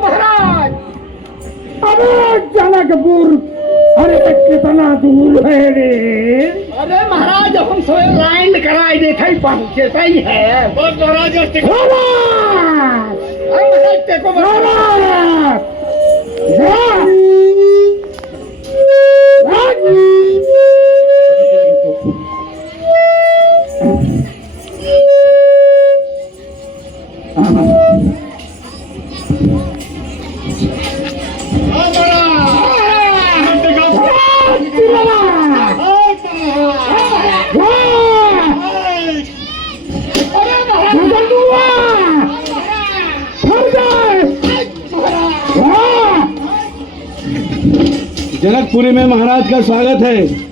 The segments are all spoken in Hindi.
महाराज, अरे जनकपुर अरे कितना दूर है रे। अरे महाराज हम सो लाइन कराई देखे पहुंचे सही है। बहुत महाराज जनकपुरी में महाराज का स्वागत है।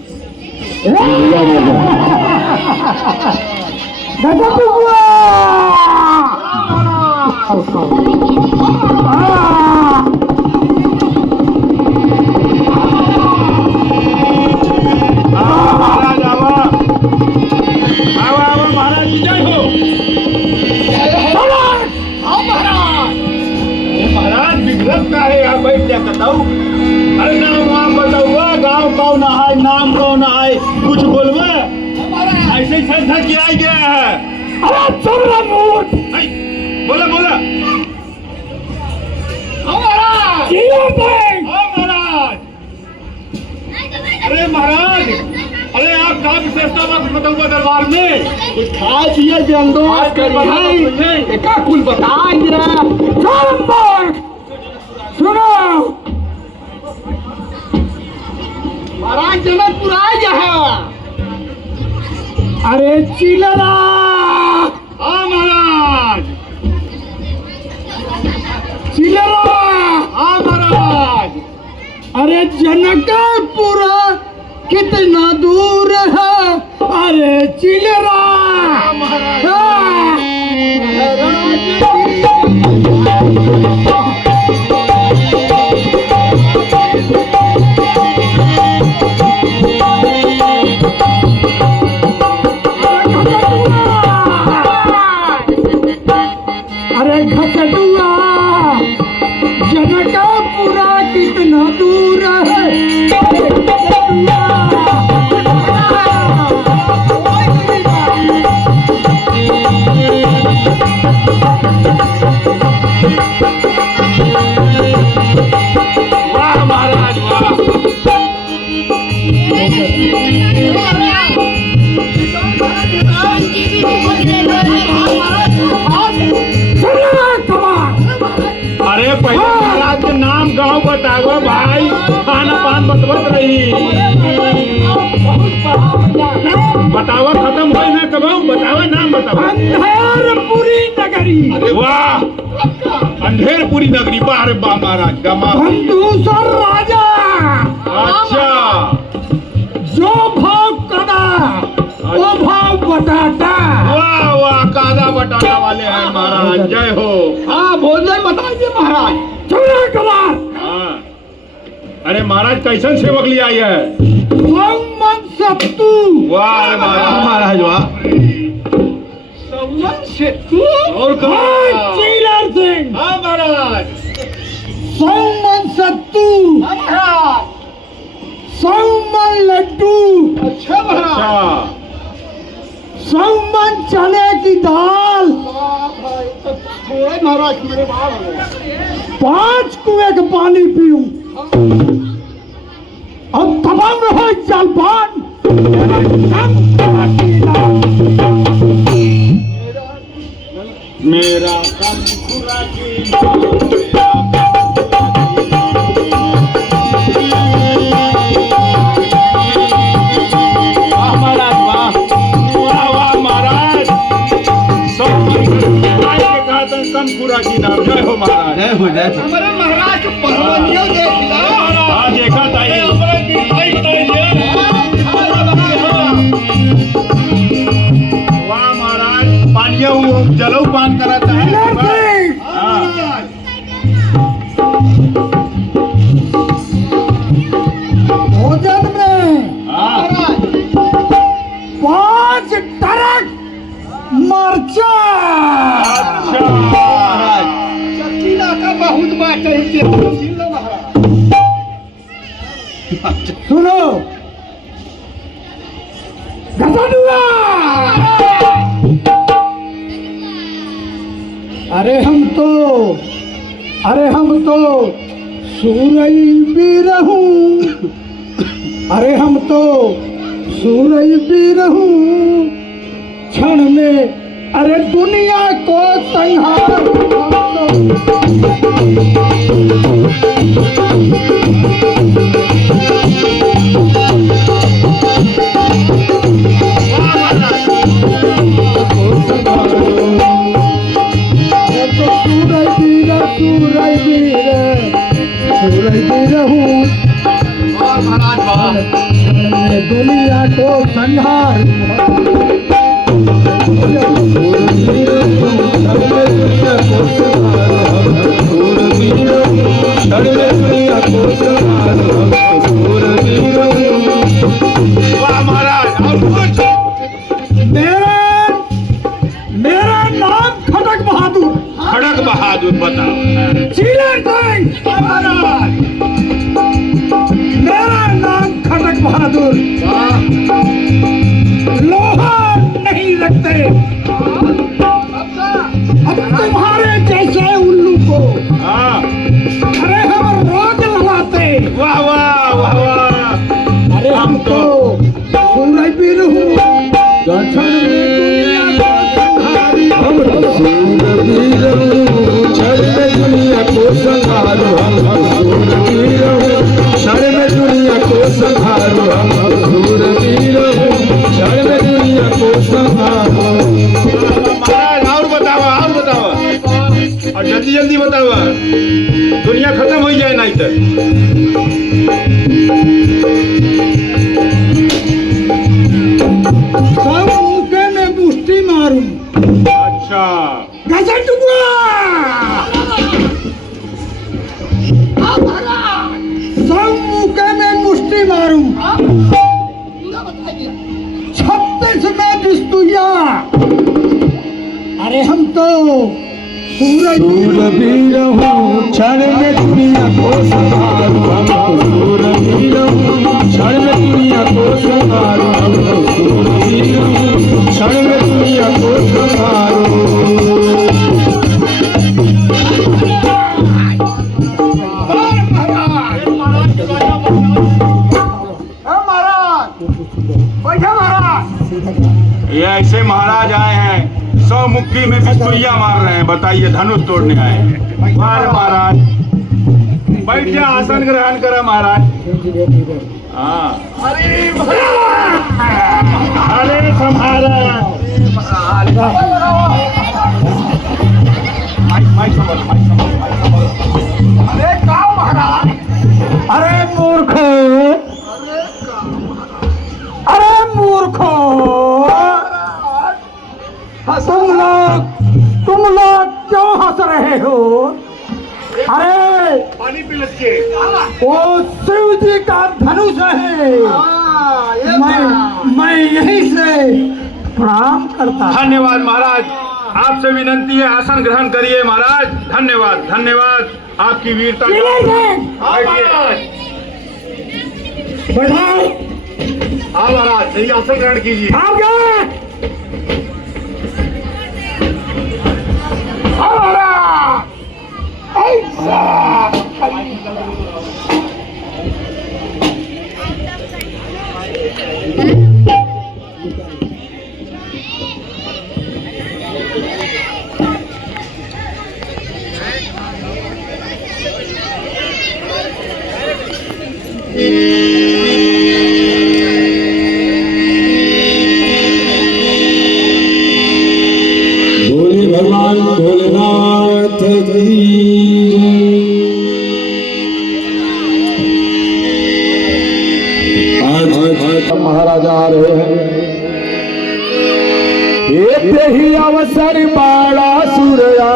महाराज जय हो। महाराज विग्रह का है यहाँ बैठ जा बताऊ। अरे नाम बताऊंगा गाँव कौन है नाम कौन है कुछ बोलबे। ऐसे ही संस्था किया गया है। अरे चोरा मूठ बोला बोला। महाराज अरे महाराज अरे आप कहाँ विशेषता बात बताऊंगा दरबार में कुछ खाए पिए जंदोज करिए का कुल बताएंगे। सुनो महाराज जनकपुर आ गया। अरे चिलरा हाँ महाराज चिलरा हाँ महाराज। अरे जनकपुर कितना दूर है। अरे चिलरा अरे घसटुआ जनकपुरा कितना दूर है। वाह महाराज वाह। अरे पहले महाराज के नाम गाँव बताओ भाई खाना पान बतबत रही। बतावा खत्म हो ना कब बतावा नाम बतावा। अंधेरपुरी नगरी। अरे वाह अंधेरपुरी नगरी बाहर बा महाराज गमा। दूसर राजा अच्छा जो भाव कदा वो भाव बटाटा। वाह वाह कादा बटाटा वाले हैं महाराज जय हो। हाँ भोजन बताइए महाराज। चुना कबार हाँ अरे महाराज कैसन सेवक लिया है। मन सत्तू। वाह महाराज वाह। सत्तू और चीलर सिंह। हाँ महाराज सौमन सत्तू। सौमन लड्डू। अच्छा महाराज। सौमन चने की दाल। महाराज मेरे 5 कुएं का पानी पीऊं और तमाम रहो जलपान। मेरा कनपुरा की नाम जय हो महाराज। जय हो जय हो। हमारे महाराज को पहलवानियों देख ला। हाँ देखा था ये। वाह महाराज पानिया जलऊ पान कराता है। हाँ भोजन में हाँ 5 टरक मरचा। अच्छा छीन लो महाराज। सुनो गजानुआ, अरे हम तो सूरई भी रहूं, अरे हम तो सूरई भी रहूं, क्षण में अरे दुनिया को संहार। सूरज भी रहूं, दुनिया को संहार। मेरा नाम खड़क बहादुर। खड़क बहादुर बताओ। चीलर सिंह महाराज, मेरा नाम खड़क बहादुर। लोहा नहीं रखते अब तुम्हारे जैसे उल्लू को। अरे हम रोज लगाते। वाह वाह वाह वाह। अरे हम तो सूरज भी रहूं, क्षण में दुनिया को संहारी। हम तो सूरज भी रहूं, क्षण में दुनिया को संहारो। हम सूरज भी रहूं, क्षण में दुनिया को संहारो। हम सूरज भी रहूं, क्षण में दुनिया को संहारो। महाराज और बताओ और जल्दी जल्दी बताओ, दुनिया खत्म हो जाए नहीं तो। सब मुके में मुष्टि मारूं। अच्छा गजटुआ, सब मुके में मुष्टि मारूं। 36 में बिस्तुया। अरे हम तो सूरज भी रहूं, क्षण में दुनिया को संभालो। हम तो सूरज भी रहूं, क्षण में दुनिया को संभालो। हम तो सूरज भी रहूं, क्षण में दुनिया को संभालो। ये ऐसे महाराज आए हैं 100 मुक्की में बिस्कुइया मार रहे हैं, बताइए धनुष तोड़ने आए हैं। महाराज बैठ जा, आसन ग्रहण करा महाराज। हाँ अरे संभाला। अरे का महाराज, अरे मूर्खो, अरे मूर्खो, तुम लोग क्यों हंस रहे हो? अरे पानी पिलस के वो शिव जी का धनुष है। मैं यहीं से प्रणाम करता। धन्यवाद महाराज, आपसे विनंती है आसन ग्रहण करिए महाराज। धन्यवाद धन्यवाद आपकी वीरता। बढ़ाओ। हाँ महाराज, यही आसन ग्रहण कीजिए। बोले भगवान भोलेनाथ की। आज महाराजा आ रहे हैं, ये ही अवसर बाड़ा सूर्या।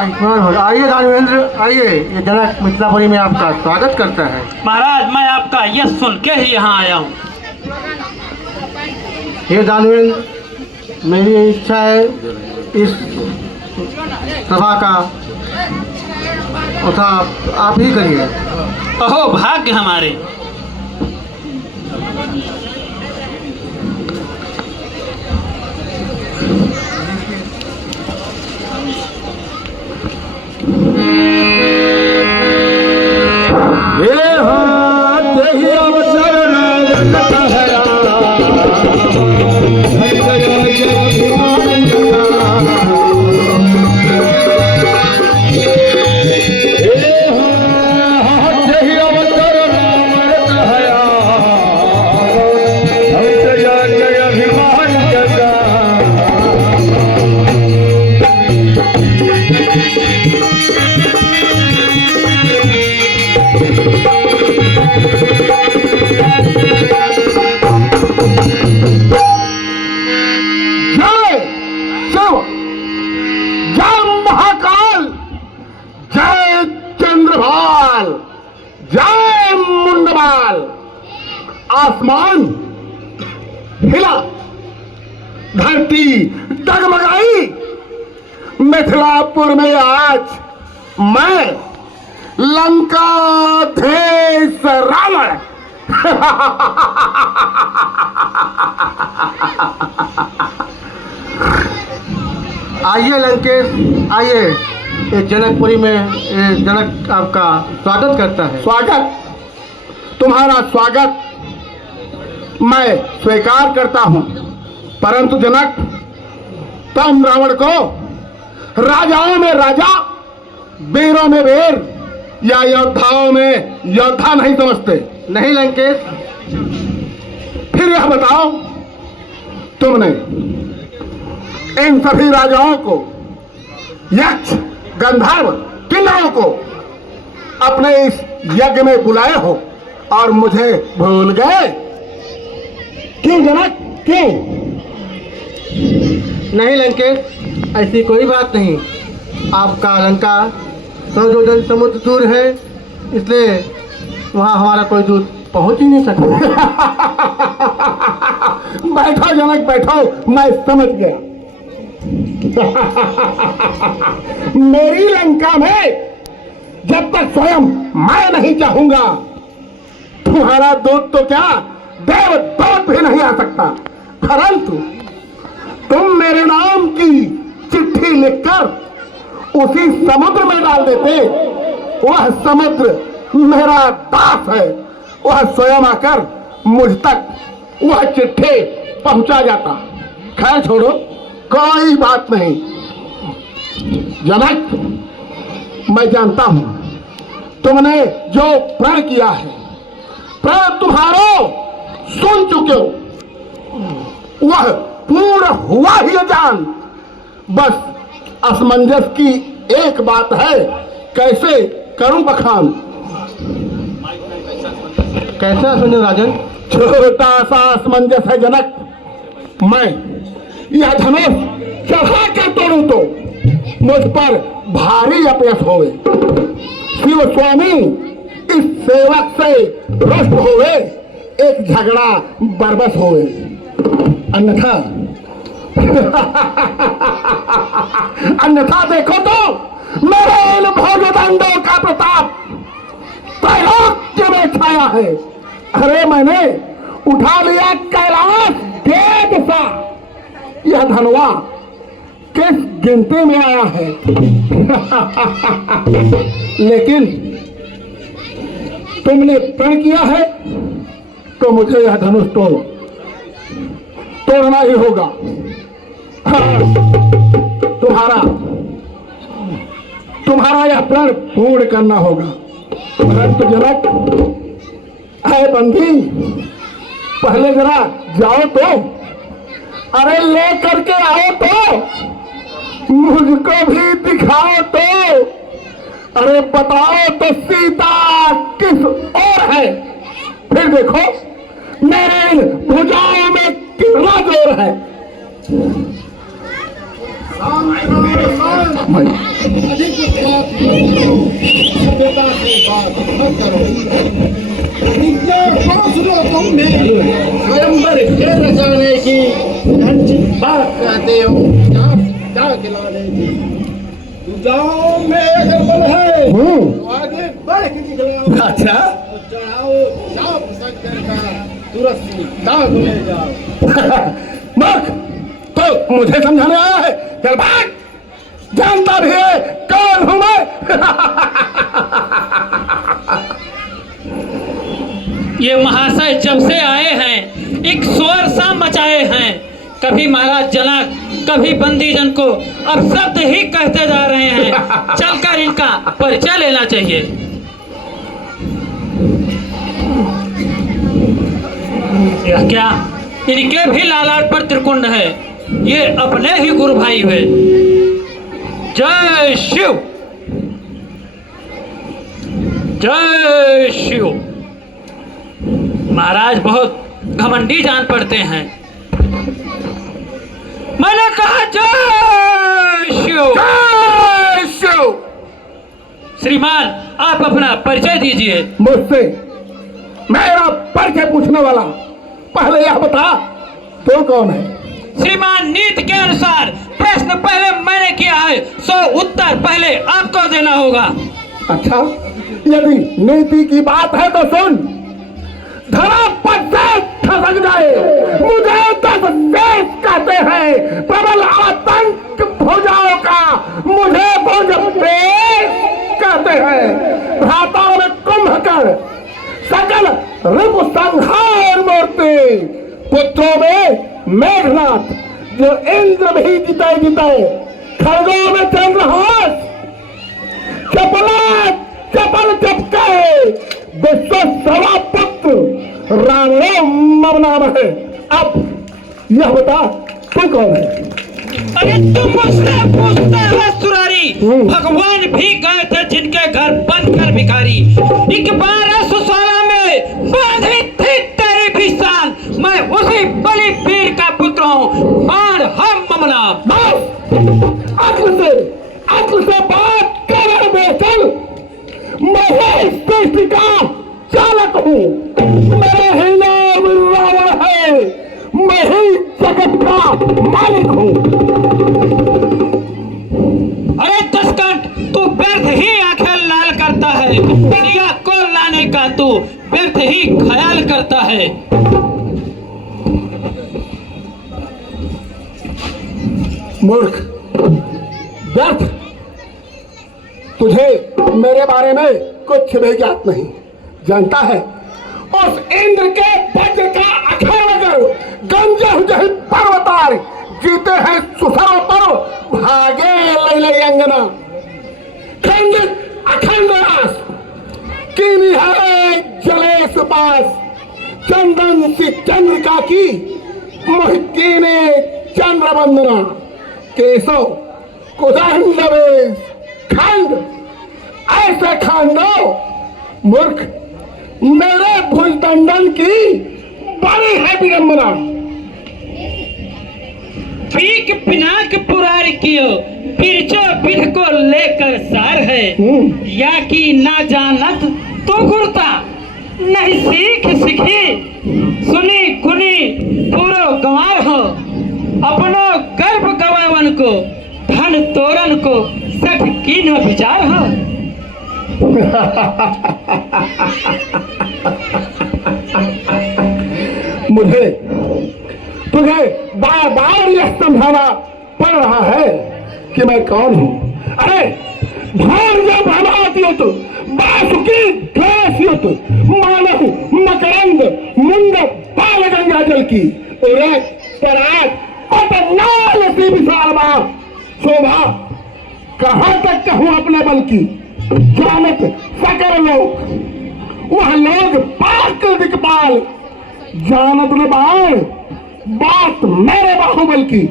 आइए दानवेंद्र, आइए। ये जनक मिथिलापुरी में आपका स्वागत करता है। महाराज, मैं आपका यश सुन के ही यहाँ आया हूँ। ये दानवेंद्र, मेरी इच्छा है इस सभा का उठाव आप ही करिए। अहो भाग्य हमारे। ये हाथ ही अवसर राजन कहरा, जय जय जय अभिमान जगा। ये हाथ ही अवसर रावण कहरा, जय जय जय अभिमान जगा। जय शिव, जय महाकाल, जय चंद्रभाल, जय मुंडमाल। आसमान हिला, धरती डगमगाई। मिथिलापुर में आज मैं लंकाधीश रावण आइए लंकेश, आइए। ये जनकपुरी में ये जनक आपका स्वागत करता है। स्वागत, तुम्हारा स्वागत मैं स्वीकार करता हूं, परंतु जनक, तुम रावण को राजाओं में राजा, वीरों में वीर या योद्धाओं में योद्धा नहीं समझते। नहीं लंकेश, फिर यह बताओ, तुमने इन सभी राजाओं को, यक्ष, गंधर्व, किन्नरों को अपने इस यज्ञ में बुलाए हो और मुझे भूल गए। क्यों जनक, क्यों? नहीं लंकेश, ऐसी कोई बात नहीं। आपका लंका 100 योजन समुद्र दूर है, इसलिए वहाँ हमारा कोई दूत पहुँच ही नहीं सकता। बैठो जनक, बैठो, मैं समझ गया। मेरी लंका में जब तक स्वयं मैं नहीं चाहूंगा, तुम्हारा दूत तो क्या, देव दूत भी नहीं आ सकता। परंतु तुम मेरे नाम की चिट्ठी लिखकर उसी समुद्र में डाल देते, वह समुद्र मेरा दास है, वह स्वयं आकर मुझ तक वह चिट्ठी पहुंचा जाता। खैर छोड़ो, कोई बात नहीं। जनक, मैं जानता हूं तुमने जो प्रण किया है, प्रण तुम्हारो सुन चुके हो, वह पूर्ण हुआ ही जान। बस असमंजस की एक बात है, कैसे करूं बखान? कैसा सुने राजन? छोटा सा असमंजस है जनक। मैं यह धनुष चढ़ा कर तोड़ू तो मुझ पर भारी अपयश होवे, शिव स्वामी इस सेवक से रुष्ट होवे, एक झगड़ा बरबस होवे, अन्यथा अन्यथा देखो तो मेरे इन भोजदंडों का प्रताप त्रैलोक्य में छाया है। अरे मैंने उठा लिया कैलाश गेद सा, यह धनवा किस गिनती में आया है? लेकिन तुमने प्रण किया है तो मुझे यह धनुष तोड़ना ही होगा। तुम्हारा यह प्रण पूर्ण करना होगा। परंतु जनक, है बंदी, पहले जरा जाओ तो, अरे ले करके आओ तो, मुझको भी दिखाओ तो, अरे बताओ तो सीता किस ओर है? फिर देखो मेरे इन भुजाओं में कितना जोर है। सभ्यता की बात न करो। स्वयंवर के रचाने की बात कहते हो, क्या खिलाने की। तू जाओ, मैं अगर बल है तो आगे बढ़ के दिखलाओ। अच्छा चढ़ाओ चाप शंकर का, तुरंत दाग ले जाओ। मक तो मुझे समझाने आया है, चल भाग। जानता भी है कौन हूं मैं। ये महाशय जब से आए हैं एक शोर सा मचाए हैं, कभी महाराज जनक कभी बंदीजन को, अब शब्द ही कहते जा रहे हैं। चलकर इनका परिचय लेना चाहिए। यह क्या, इनके भी लालाट पर त्रिकुंड है, ये अपने ही गुरु भाई हुए। जय शिव, जय शिव। महाराज बहुत घमंडी जान पड़ते हैं। मैंने कहा जय शिव। जय शिव। श्रीमान आप अपना परिचय दीजिए। मुझसे मेरा परिचय पूछने वाला, पहले यह बता तू कौन है। श्रीमान नीति के अनुसार प्रश्न पहले मैंने किया है, सो उत्तर पहले आपको देना होगा। अच्छा, यदि नीति की बात है तो सुन। धरा पद से खसक जाए, मुझे 10 देश कहते हैं। प्रबल आतंक भुजाओं का मुझे भुज पेश कहते हैं। भ्राताओं में कुंभकर्ण, सकल रिपु संहार मूर्ति, पुत्रों में मेघनाथ जो इंद्र भी जीते जीते, खड़गों में चंद्रहास, चपल चपके विश्व सवा पुत्र रावणों मम नाम है। अब यह बता तू कौन है। अरे तुम मुझसे पूछते हो सुरारी, भगवान भी गए थे जिनके घर बंद कर भिखारी। 1216 में बांधी थी तेरी भी शान, मैं उसी बलि पीर का पुत्र हूँ, बाण हम ममना। अक्ल से बात कर बेचल। मैं इस सृष्टि का चालक हूँ, मेरा ही नाम रावण है, मैं ही जगत का मालिक हूँ। अरे दसकंठ, तू व्यर्थ ही आंखें लाल करता है, दुनिया को लाने का तू व्यर्थ ही ख्याल करता है। मूर्ख, व्यर्थ, तुझे मेरे बारे में कुछ भी ज्ञात नहीं। जानता है उस इंद्र के वज्र का अखंड गंजह पर्वतार, जीते हैं सुसरोतर, भागे लैले अंगना। खंडित अखंड रास कीनी है जलेस पास, चंदन सी चंद्रिका की मोहिकीने चंद्र वंदना। केशव कुदंड खंड ऐसे खंडो, मूर्ख मेरे भुजदंडन की बड़ी है विडंबना। पीक पिनाक पुरार कियो, पिरचो विध को लेकर सार है। या कि ना जानत तो गुरता, नहीं सीख सीखी, सुनी कुनी पूरो गंवार हो। अपनो गर्भ गवावन को, धन तोरन को सठ कीन विचार हो। मुझे तुझे बार बार यह समझाना पड़ रहा है कि मैं कौन हूँ। अरे भार्य भ्रमात्युत बासुकी घोषयुत मानव मकरंद मुंड पाल गंगा जल की उरक पराग पटनाल सी विशाल बात शोभा, कहाँ तक कहूँ अपने बल की। जानत सकल लोग, वह लोग पाक दिक्पाल, जानत न बाण बात मेरे बाहुबल की।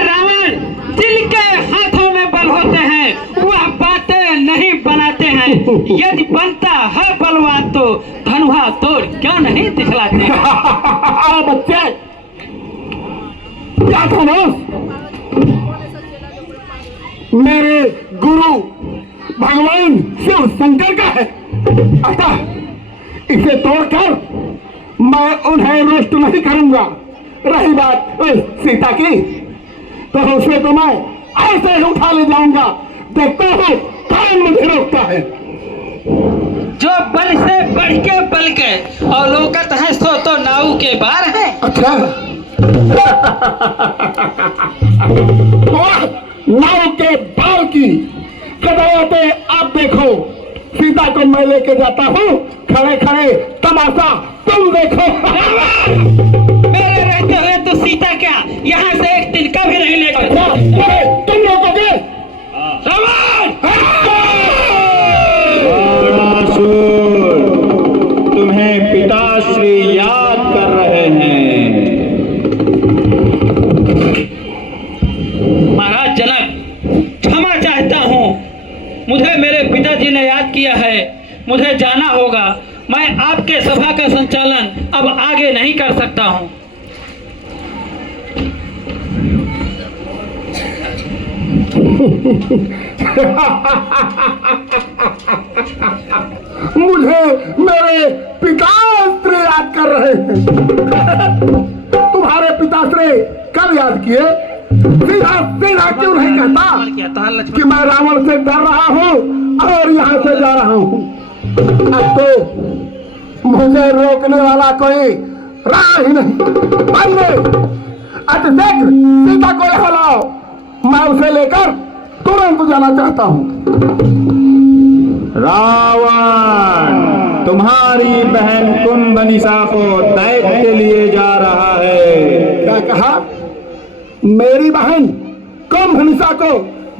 रावण जिनके हाथों में बल होते हैं वह बातें नहीं बनाते हैं, यदि बनता है बलवान तो धनुहा तोड़ क्यों नहीं दिखलाते। बच्चे क्या था मेरे गुरु भगवान शिव शंकर का है, अतः इसे तोड़कर मैं उन्हें रुष्ट नहीं करूंगा। रही बात उस सीता की, तो उसे तो मैं ऐसे ही उठा ले जाऊंगा। देखता हूँ कौन मुझे रोकता है। जो बल से बढ़ के बल के और लोकत है सो तो नाऊ के बार है। अच्छा नाव के बाल की कदाते आप देखो, सीता को मैं लेके जाता हूँ, खड़े खड़े तमाशा तुम देखो। मेरे रहते हुए तो सीता क्या यहाँ से एक तिनका भी नहीं लेकर। अच्छा, तुम रोकोगे? तुम्हें पिताश्री याद कर रहे हैं। महाराज जनक, क्षमा चाहता हूँ, मुझे मेरे पिताजी ने याद किया है, मुझे जाना होगा। मैं आपके सभा का संचालन अब आगे नहीं कर सकता हूँ। मुझे मेरे पिताश्री याद कर रहे हैं। तुम्हारे पिताश्री कब याद किए? सीधा सीधा क्यों नहीं कहता कि मैं रावण से डर रहा हूँ और यहाँ से जा रहा हूँ? अब तो मुझे रोकने वाला कोई रहा ही नहीं। अतिशीघ्र सीता को यहाँ लाओ, मैं उसे लेकर तुरंत जाना चाहता हूँ। रावण तुम्हारी बहन कुंभनिशा को दैत्य के लिए जा रहा है। क्या कहा? मेरी बहन कुंभनिशा को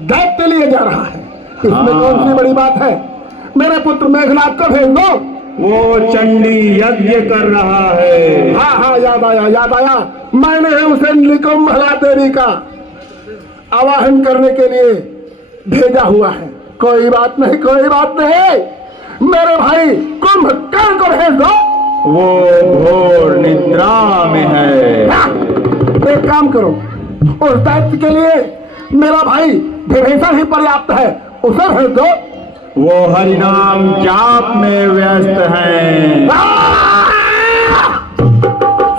दैत्य लिए जा रहा है? इसमें कौन सी बड़ी बात है? मेरे पुत्र मेघनाथ को भेज दो। वो चंडी यज्ञ कर रहा है। हाँ हाँ, याद आया। मैंने उसे निकुंभला देवी का आवाहन करने के लिए भेजा हुआ है। कोई बात नहीं, मेरे भाई कुंभकर्ण को भेज दो। वो घोर निद्रा में है। एक काम करो, उस दैत्य के लिए मेरा भाई विभीषण ही पर्याप्त है, उसे भेज दो। वो हरिनाम जाप में व्यस्त हैं।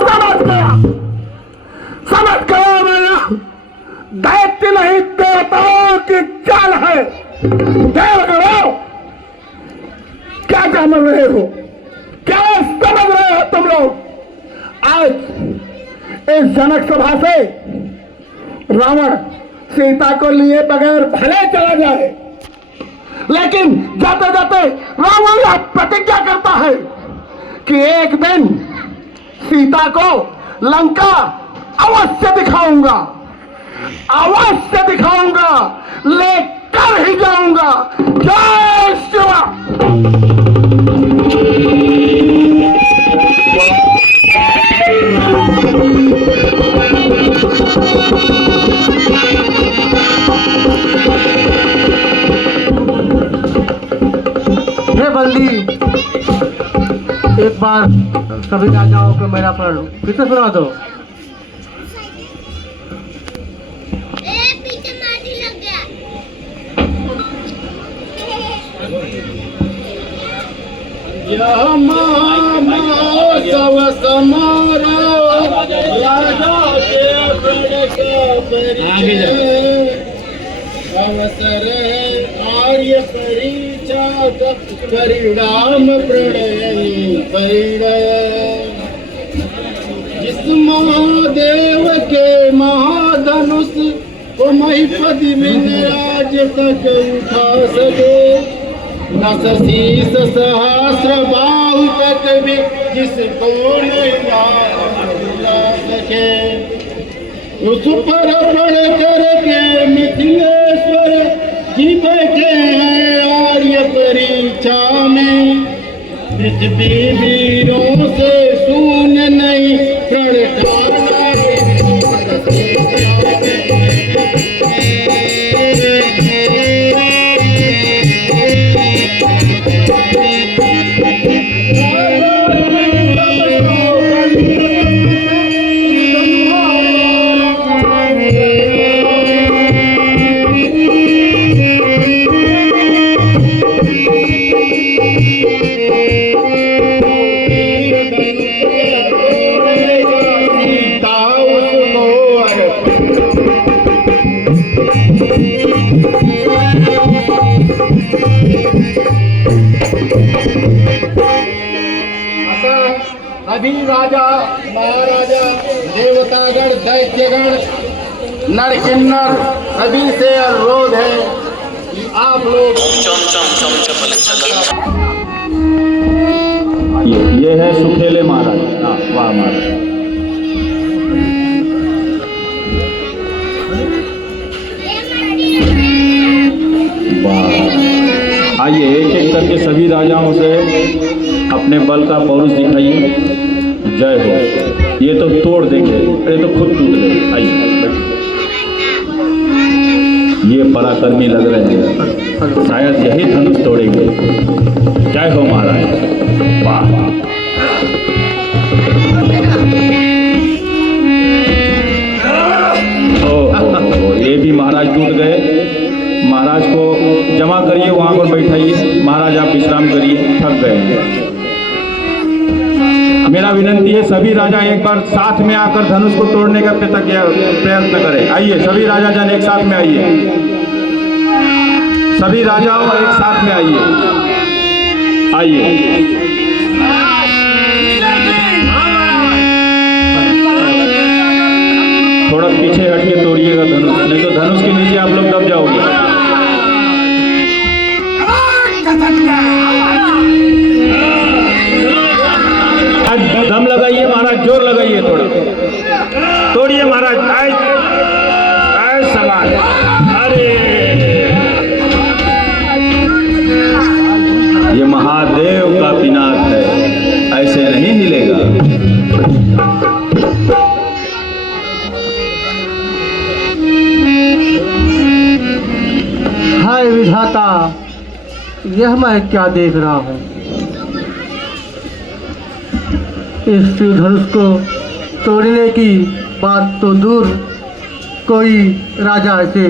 समझ गया मैं। दैत्य नहीं, देवताओं की चाल है। देवगणों, क्या जान रहे हो? क्या समझ रहे हो तुम लोग? आज इस जनक सभा से रावण सीता को लिए बगैर भले चला जाए, लेकिन जाते जाते रावण यह प्रतिज्ञा करता है कि एक दिन सीता को लंका अवश्य दिखाऊंगा, लेकर ही जाऊंगा। जय शिवा। हे बंदी, एक बार सभी राजाओं को मेरा प्रण फिर से सुना दो। पीछे माटी लग गया। सब समारोह राजा के अवसर आर्य परीक्षा परिणाम प्रणयनी परिणय। जिस महादेव के महाधनुष को महिपद में राज तक उठा सके, न शीस सहस्र बाहु तक भी जिसको नहीं ला सके। उस पर पढ़ करके मिथिलेश्वर जी बैठे हैं आर्य परीक्षा में। पृथ्वी वीरों से शून्य नहीं प्रण ठाना अभी राजा महाराजा देवतागण दैत्यगण नर किन्नर सभी से अनुरोध है कि आप लोग ये है सुखेले महाराज। हाँ, वाह महाराज। वाह। आइए एक एक करके सभी राजाओं से अपने बल का पौरुष दिखाइए। जय हो। ये तो तोड़ देंगे, ये तो खुद टूट गए। आइए ये पराक्रमी लग रहे हैं, शायद यही धनुष तोड़ेंगे। जय हो महाराज। वाह। ओ, ये भी महाराज टूट गए। महाराज को जमा करिए, वहां पर बैठाइए। महाराज आप विश्राम करिए, थक गए हैं। मेरा विनंती है सभी राजा एक बार साथ में आकर धनुष को तोड़ने का प्रयत्न करें। आइए सभी राजा जन एक साथ में आइए। सभी राजाओं एक साथ में आइए। आइए थोड़ा पीछे हट के तोड़िएगा धनुष, नहीं तो धनुष के नीचे आप लोग दब जाओगे। दम लगाइए महाराज, जोर लगाइए, थोड़ा तोड़िए महाराज। आए सवाल। अरे ये महादेव का पिनाक है, ऐसे नहीं हिलेगा। हाय विधाता, यह मैं क्या देख रहा हूँ। इस धनुष को तोड़ने की बात तो दूर, कोई राजा इसे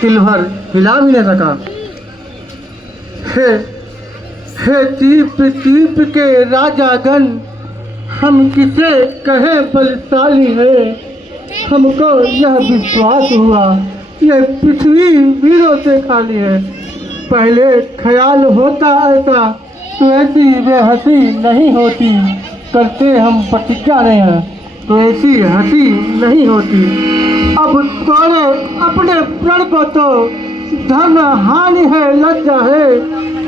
तिल भर हिला भी नहीं सका। हे तीप तीप के राजागण, हम किसे कहे बलशाली है। हमको यह विश्वास हुआ यह पृथ्वी वीरों से खाली है। पहले ख्याल होता ऐसा तो ऐसी बेहसी नहीं होती। करते हम प्रतिज्ञा नहीं है तो ऐसी हंसी नहीं होती। अब तोड़े अपने प्रण को तो धन हानि है, लज्जा है,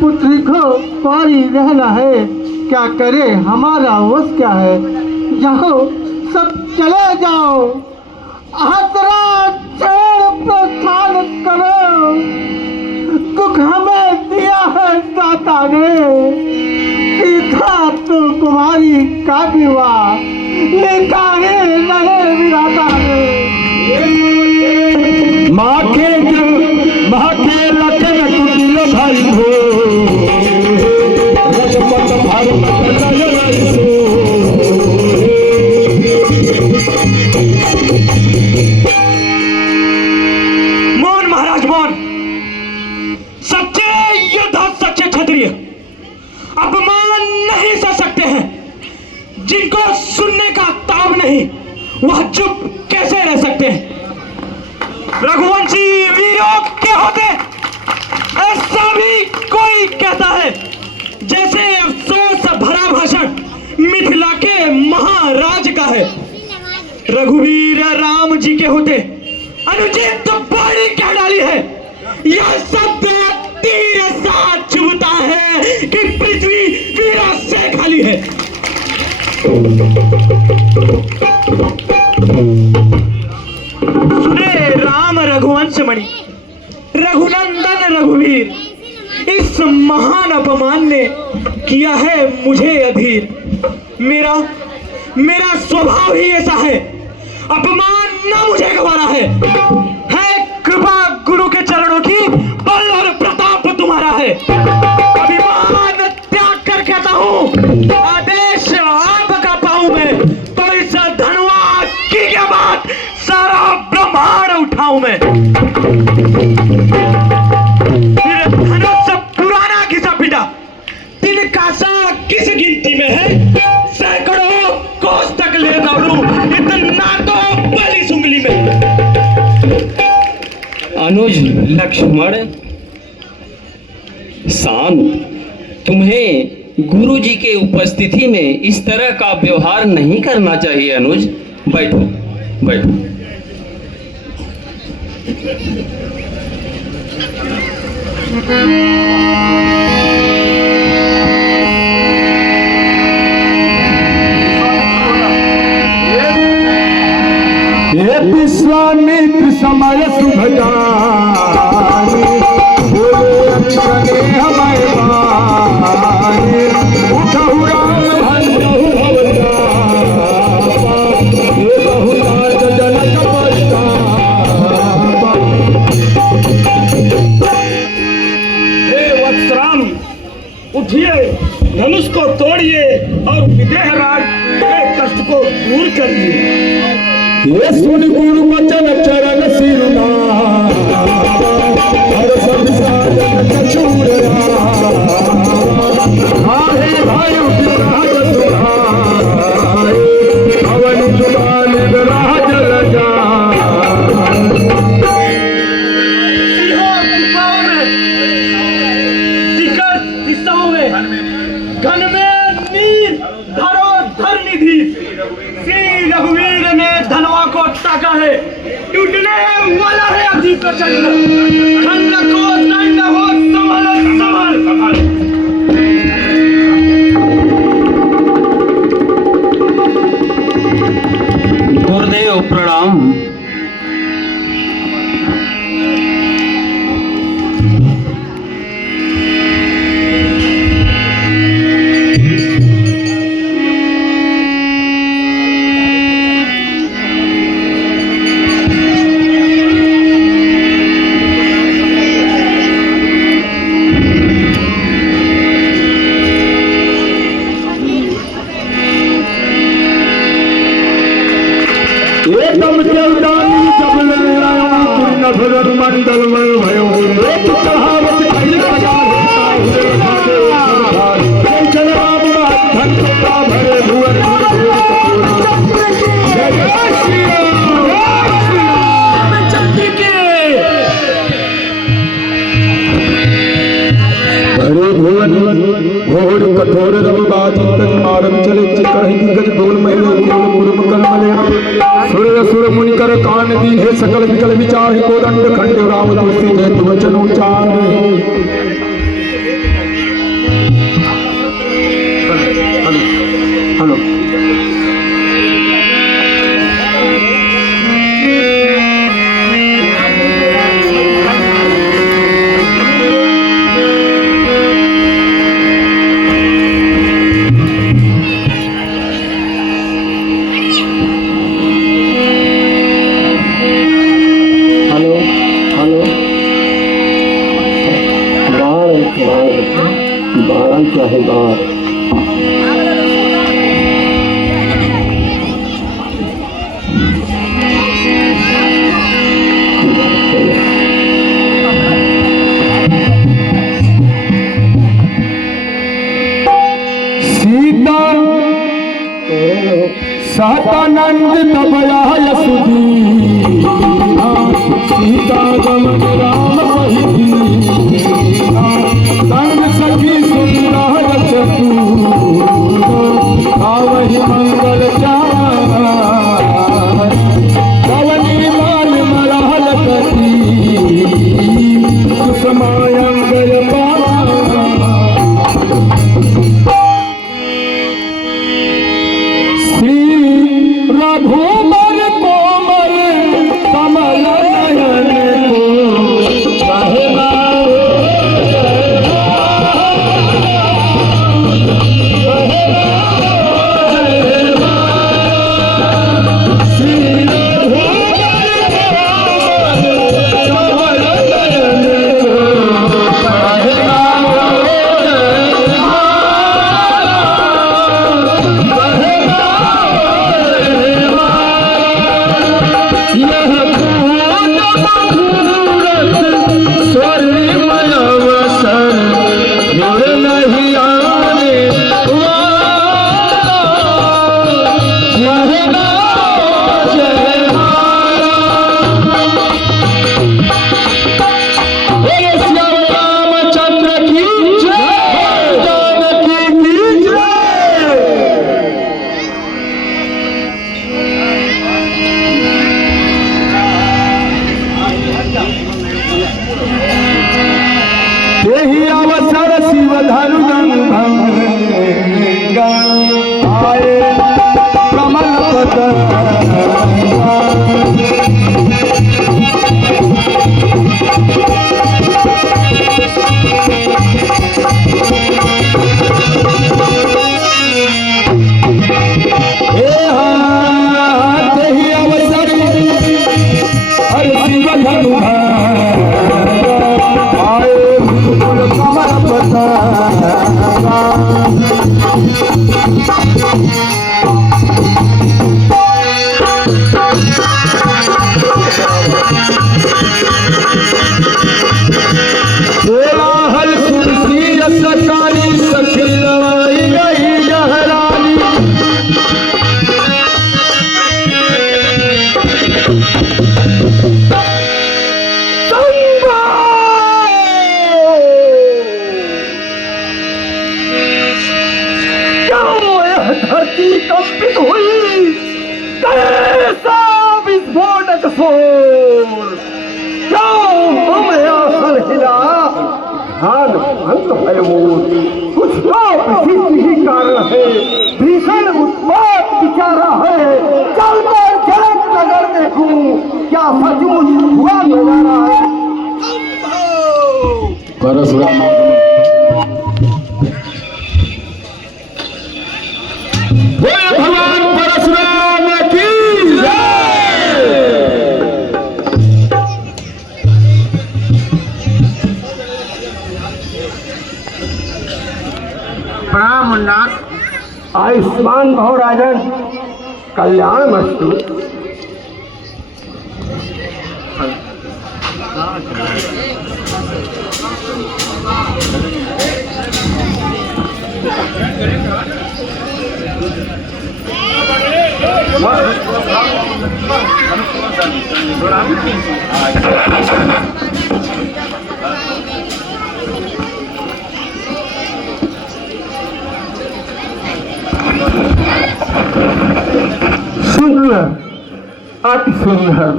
पुत्री को पारी रहना है। क्या करे हमारा वश क्या है। जाओ सब चले जाओ, आसरा छोड़ प्रस्थान करो। दुख हमें दिया है दाता ने, सीता तो कुमारी का विवाह लिखा है रहे विधाता ने। माथे लखन कुटिल भाई हो, रजपत भारत नयन सो। मौन महाराज मौन। सच्चे योद्धा, सच्चे क्षत्रिय अपमान नहीं सह सकते हैं। जिनको सुनने का ताब नहीं वह चुप कैसे रह सकते हैं। रघुवंशी वीरों के होते ऐसा भी कोई कहता है। जैसे अफसोस भरा भाषण मिथिला के महाराज का है। रघुवीर राम जी के होते अनुचित बाणी क्या डाली है। यह शब्द तीर सा चुभता है कि पृथ्वी वीरों से खाली है। सुने राम रघुवंश मणि, रघुनंदन रघुवीर, इस महान अपमान ने किया है मुझे अधीर। मेरा स्वभाव ही ऐसा है, अपमान न मुझे गवारा है कृपा गुरु के चरणों की, बल और प्रताप तुम्हारा है। अभिमान त्याग कर कहता हूँ, आदेश आपका पाऊं मैं, तो इस धनवा की क्या बात सारा ब्रह्मांड उठाऊं मैं। धनुष पुराना घिसा पिटा, तिल कासा किस गिनती में है। सैकड़ों कोस तक ले दौड़ूं, इतना तो बली सुंगली में। अनुज लक्ष्मण शांत उपरांत तुम्हें गुरुजी के उपस्थिति में इस तरह का व्यवहार नहीं करना चाहिए। अनुज, बैठो बैठो। ये विश्वामित्र समय शुभ जानी, बोले अंजने हमारे बानी, उठहु राम भंजहु भवतापा, ये बहुनाथ जनक परितापा। हे वत्सराम, उठिए, धनुष को तोड़िए और विदेहराज के कष्ट को दूर करिए। ये सुन गुरु वचन चरण सिरुना, हर सब साधन कछूर आहे भाई उठाग सुहाए, अवन जुबान राज लजा। दिशाओं में घन में नीर धरो धरनिधि, श्री रघुवीर ने धनवा को ताका है, टूटने वाला है अभी प्रचंड, खंड को दंड हो संभल संभल। गुरुदेव प्रणाम। एकदम देवदानी जब ले आया पूर्ण भगत मंडल में भयो, एक कहावत कही चल राम धन का भरे भुवन, जय श्री भरे भुवन घोर कठोर रवबाज तज मारम चले चिकहि दिग्गज बोल महिले कुल कुर्म कलमले, सुर असुर मुनि कर कान दीन है सकल विकल विचार है कोदंड खंड राम तुलसी जय वचन उचार। हेलो सहतानंद तबयाय सुदीना, सीता गमन राम पहिदीना, संग सखी सुंदर चतुर, आवहि मंगल चार, पवनी माल मरहल कटी, सुषमायंगल भूमर कोमल कमल नयन को धनु गंगा आए कमल पतन धरती कंपित हुई, कैसा विस्फोटक शोर, क्यों हम आसन हिला, ध्यान भंग है मोर, कुछ तो विशिष्ट ही कारण है, भीषण उत्पात बिचारा है, चलकर जनक नगर देखूं, क्या सचमुच हुआ नजारा है। परशुराम भगवान परशुराम की जय। प्रणाम मुन्नाथ। आयुष्मान भव राजन, कल्याण मस्तु। सुंदर, अति सुंदर,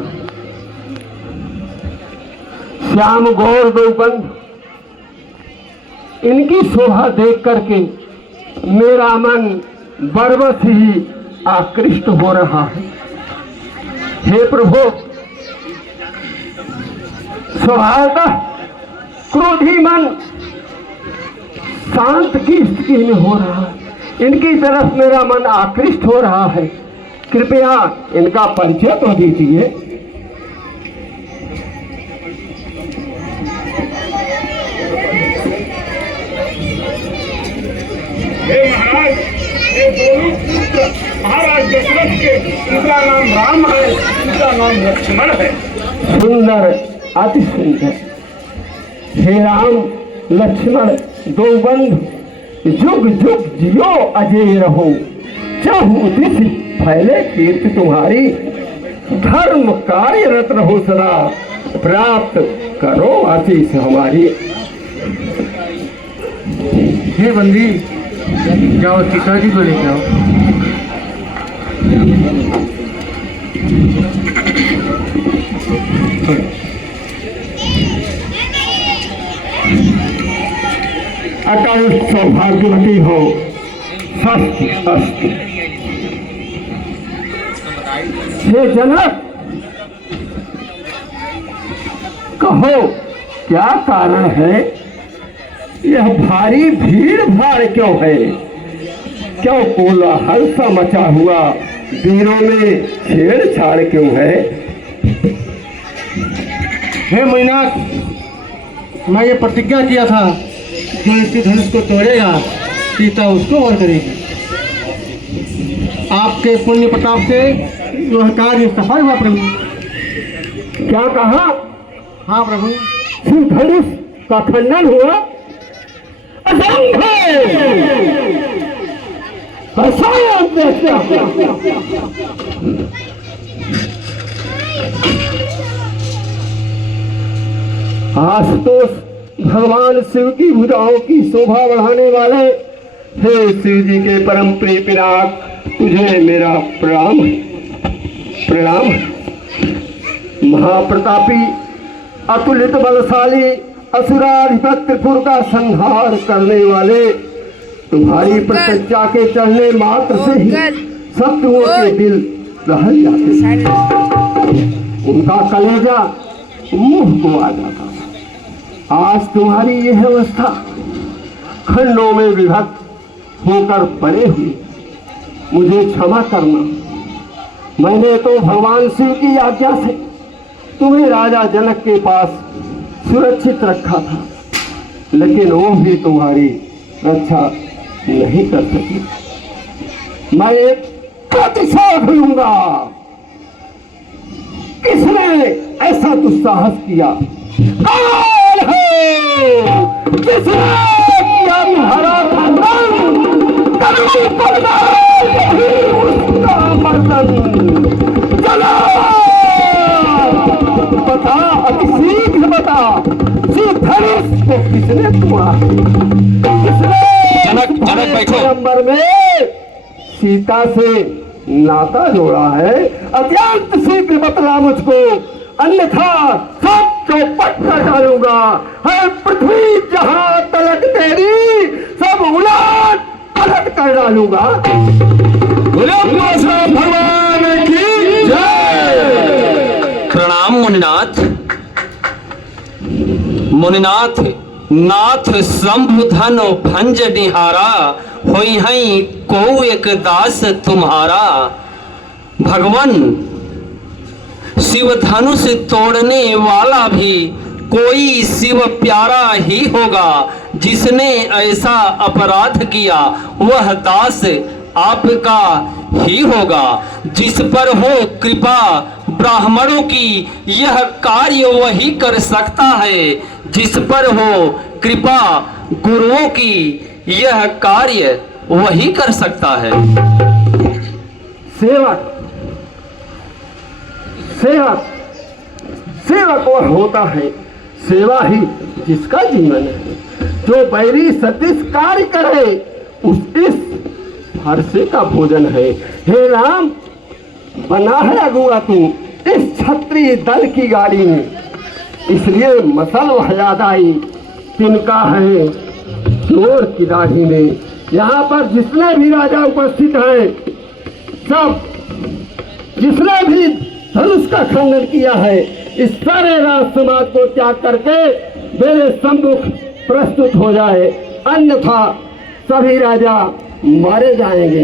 श्याम गौर गौबंध, इनकी शोभा देख करके मेरा मन बरबस ही आकृष्ट हो रहा है। हे प्रभु, स्वभावतः क्रोधी मन शांत की स्थिति में हो रहा है, इनकी तरफ मेरा मन आकृष्ट हो रहा है। कृपया इनका परिचय तो दीजिए। हे महाराज, ये दोनों पुत्र महाराज दशरथ के, इनका नाम राम है, इनका नाम लक्ष्मण है। सुंदर, अति सुंदर। हे राम लक्ष्मण दो बंधु, जुग जुग जियो अजय रहो, चाहू दिश फैले कीर्ति तुम्हारी, धर्म कार्यरत रहो सदा, प्राप्त करो आशीष हमारी। हे बंदी, जाओ सीता जी को लेके आओ। अटल सौभाग्यवती हो, स्वस्ति अस्तु। हे जनक, कहो क्या कारण है? यह भारी भीड़ भाड़ क्यों है? क्यों कोलाहल सा मचा हुआ? वीरों में छेड़छाड़ क्यों है? हे मीनाथ, मैं ये प्रतिज्ञा किया था, जो इसी धनुष को तोड़ेगा सीता उसको वर करेगी। आपके पुण्य प्रताप से वह कार्य सफल हुआ प्रभु। क्या कहा? हाँ प्रभु। श्री धनुष का खंडन हुआ? असंभव! आशुतोष, भगवान शिव की भुजाओं की शोभा बढ़ाने वाले, हे शिव जी के परम प्रिय पिनाक, तुझे मेरा प्रणाम प्रणाम। महाप्रतापी, अतुलित बलशाली, असुराधिपत त्रिपुर का संहार करने वाले तुम्हारी प्रत्यक्षा के चढ़ने मात्र से ही शत्रुओं के दिल दहल जाते हैं, उनका कलेजा मुंह को आ जाता था। आज तुम्हारी यह अवस्था खंडों में विभक्त होकर पड़े हुए, मुझे क्षमा करना। मैंने तो भगवान शिव की आज्ञा से तुम्हें राजा जनक के पास सुरक्षित रखा था, लेकिन वो भी तुम्हारी रक्षा नहीं कर सकी। मैं एक प्रतिशोध लूंगा। किसने ऐसा दुस्साहस किया? कौन है? किसने किया तुम्हारा खंडन? करूं पड़ना उसका मर्दन। चलो बता, अति शीघ्र बता, शिव धनुष को किसने तोड़ा? किसने जनक बैठो। नंबर में सीता से नाता जोड़ा है? अत्यंत शीघ्र बतला मुझको, अन्यथा सब चौपट कर डालूंगा। है पृथ्वी जहां तलक तेरी, सब उलट पलट कर डालूंगा। भगवान की जय। प्रणाम मुनिनाथ। मुनिनाथ, नाथ शंभुधन भंज निहारा, होई हई को एक दास तुम्हारा। भगवान, शिव धनुष तोड़ने वाला भी कोई शिव प्यारा ही होगा। जिसने ऐसा अपराध किया वह दास आपका ही होगा। जिस पर हो कृपा ब्राह्मणों की यह कार्य वही कर सकता है। जिस पर हो कृपा गुरुओं की यह कार्य वही कर सकता है। सेवक सेवक सेवक वह होता है, सेवा ही जिसका जीवन है। जो बैरी सदृश कार्य करे उस इस फरसे का भोजन है। हे राम, बना है अगुआ तू इस क्षत्रिय दल की गाड़ी में, इसलिए मसल वह याद आई तिनका है चोर की दाढ़ी में। यहाँ पर जितने भी राजा उपस्थित हैं, सब जिसने भी धनुष का खंडन किया है, इस सारे राज समाज को त्याग करके मेरे सम्मुख प्रस्तुत हो जाए, अन्यथा सभी राजा मारे जाएंगे।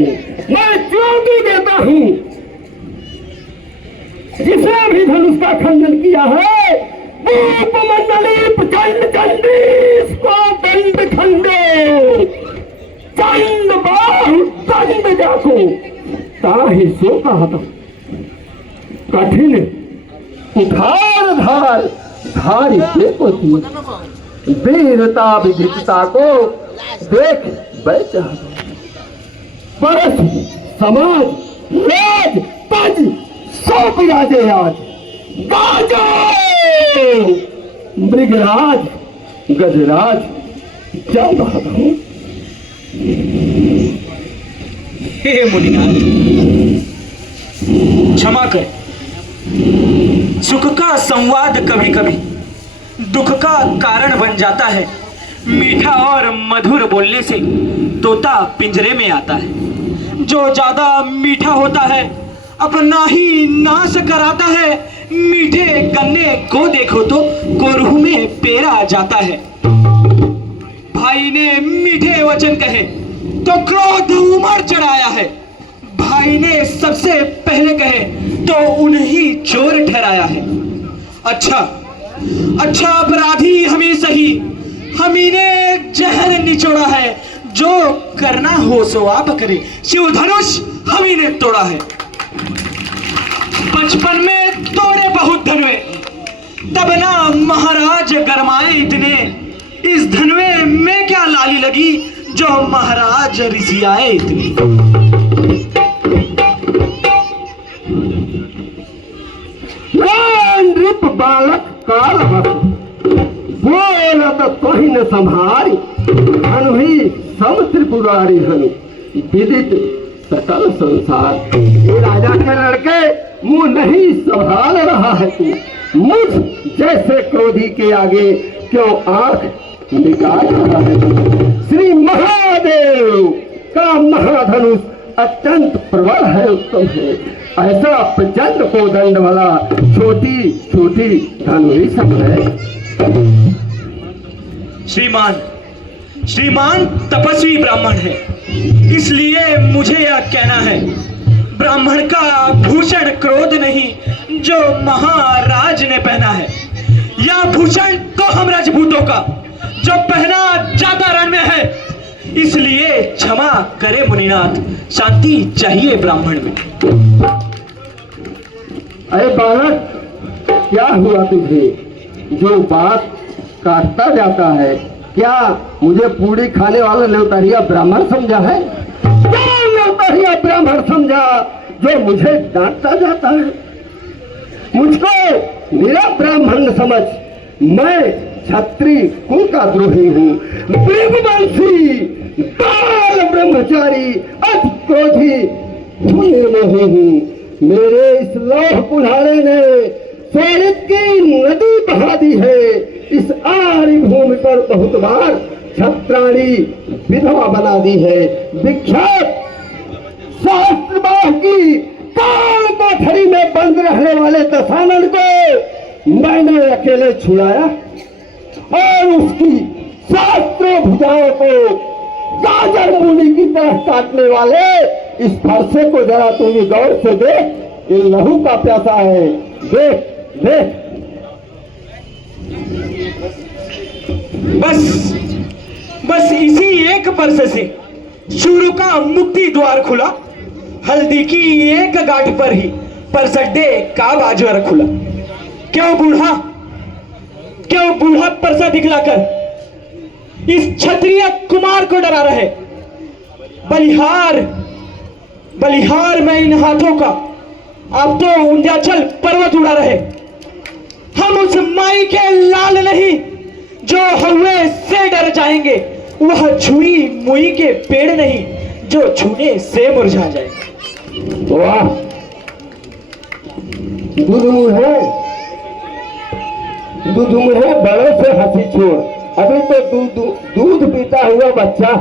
मैं च्योंकि देता हूं, जिसने भी धनुष का खंडन किया है, रूप मंडली प्रचंड चंडीस को दंड खंडे, चंड बाहु दंड जाको ताहि सो कहता। कठिन उठार धार धारी के पोती, वीरता विदितता को देख बैठा। परस समाज राज तज सौंप राजे आज। गाजो मृगराज गजराज जा रहा हूं। हे मुनिनाथ, क्षमा कर। सुख का संवाद कभी कभी दुख का कारण बन जाता है। मीठा और मधुर बोलने से तोता पिंजरे में आता है। जो ज्यादा मीठा होता है अपना ही नाश कराता है। मीठे गन्ने को देखो तो कोरहू में पेरा जाता है। भाई ने मीठे वचन कहे तो क्रोध उमड़ चढ़ाया है। भाई ने सबसे पहले कहे तो उन्हीं चोर ठहराया है। अच्छा अपराधी हम ही सही, हम ही ने जहर निचोड़ा है। जो करना हो सो आप करे, शिव धनुष हम ही ने तोड़ा है। बचपन में तोड़े बहुत धनवे, तब ना महाराज गरमाए इतने। इस धनवे में क्या लाली लगी जो महाराज रिसियाए इतनी। नृप बालक काल बोलत कहीं न संभारी। हनु ही सम त्रिपुरारी हनु विदित सकल संसार। ये राजा के लड़के मुंह नहीं संभाल रहा है तू। मुझ जैसे क्रोधी के आगे क्यों आंख निकाल रहा है? श्री महादेव का महाधनुष अत्यंत प्रबल है, उत्तम है। ऐसा प्रचंड को दंड वाला छोटी छोटी धनुष सब है। श्रीमान तपस्वी ब्राह्मण है, इसलिए मुझे यह कहना है, ब्राह्मण का भूषण क्रोध नहीं जो महाराज ने पहना है। यह भूषण तो हम राजपूतों का जो पहना जाता रण में है, इसलिए क्षमा करे मुनिनाथ, शांति चाहिए ब्राह्मण में। अरे बालक, क्या हुआ तुझे जो बात काटता जाता है? क्या मुझे पूरी खाने वाला न्योतरिया ब्राह्मण समझा है? क्या न्योतरिया ब्राह्मण समझा जो मुझे डांटता जाता है? मुझको मेरा ब्राह्मण समझ, मैं क्षत्रिय कुल का द्रोही हूँ, मृगवंशी, बाल ब्रह्मचारी, अति क्रोधी, निर्मोही हूँ। मेरे इस लौह कुल्हाड़े ने स्वरित की नदी बहा दी है। इस आर्य भूमि पर बहुत बार छत्राणी विधवा बना दी है। विख्यात शास्त्रवाह की काल कोठरी में बंद रहने वाले दशानन को मैंने अकेले छुड़ाया और उसकी शास्त्रों भुजाओं को गाजर मूली की तरह काटने वाले इस फरसे को जरा तू भी गौर से देख, ये लहू का प्यासा है। देख देख। बस इसी एक परसे से शूरू का मुक्ति द्वार खुला। हल्दी की एक गांठ पर ही परसड्डे का बाजार खुला। क्यों बूढ़ा परसा दिखलाकर इस क्षत्रिय कुमार को डरा रहे? बलिहार में इन हाथों का आप तो विंध्याचल पर्वत उड़ा रहे। हम उस माई के लाल नहीं जो हवे से डर जाएंगे, वह छुई मुई के पेड़ नहीं जो छूने से मुरझा जाएंगे। वाह, दूध मुहे बड़ों से हंसी छोड़। अभी तो दूध पीता हुआ बच्चा,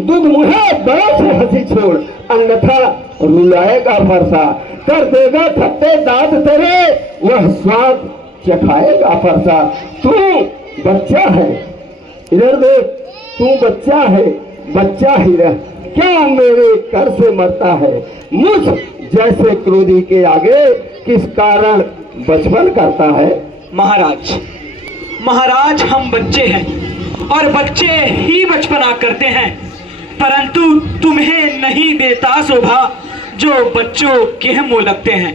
दूध मुहे बड़ों से हंसी छोड़, अन्यथा रुलाएगा फरसा, कर देगा खट्टे दांत तेरे, वह स्वाद चखाएगा फरसा। तू बच्चा है, इधर देख, तू बच्चा है, बच्चा ही रह, क्या मेरे कर से मरता है? मुझ जैसे क्रोधी के आगे किस कारण बचपन करता है? महाराज हम बच्चे हैं और बच्चे ही बचपना करते हैं, परंतु तुम्हें नहीं देता शोभा जो बच्चों के मुंह लगते हैं।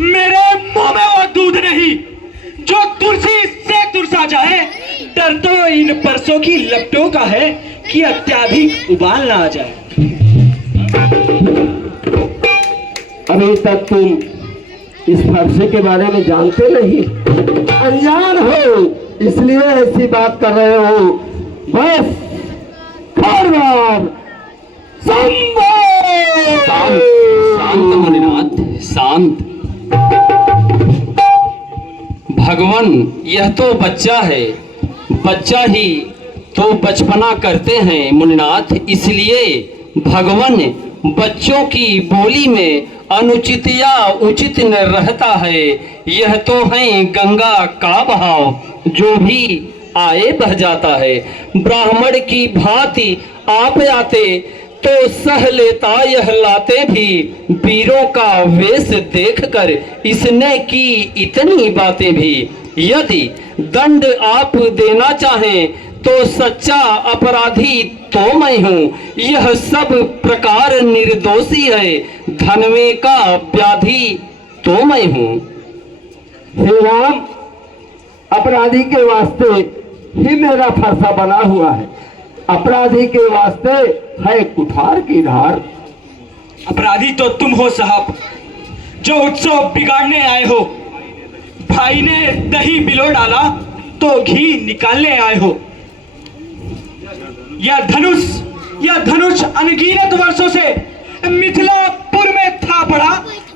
मेरे मुंह में वो दूध नहीं जो तुलसी से तुरसा जाए। डर तो इन परसों की लपटों का है कि अत्याधिक उबाल ना आ जाए। अभी तक तुम इस फरसे के बारे में जानते नहीं, अनजान हो, इसलिए ऐसी बात कर रहे हो। बस शांत मुनिनाथ, शांत। भगवान, यह तो बच्चा है, बच्चा ही तो बचपना करते हैं मुनिनाथ, इसलिए भगवान बच्चों की बोली में अनुचित या उचित न रहता है। यह तो है गंगा का बहाव जो भी आए बह जाता है। ब्राह्मण की भांति आप आते तो सह लेता यह लाते भी। वीरों का वेश देखकर इसने की इतनी बातें भी। यदि दंड आप देना चाहें तो सच्चा अपराधी तो मैं हूँ। यह सब प्रकार निर्दोषी है, धनवे का व्याधि तो मैं हूँ। हे राम, अपराधी के वास्ते ही मेरा फरसा बना हुआ है। अपराधी के वास्ते है कुठार की धार। अपराधी तो तुम हो साहब, जो उत्सव बिगाड़ने आए हो। भाई ने दही बिलो डाला तो घी निकालने आए हो। यह धनुष अनगिनत वर्षों से मिथिलापुर में था पड़ा।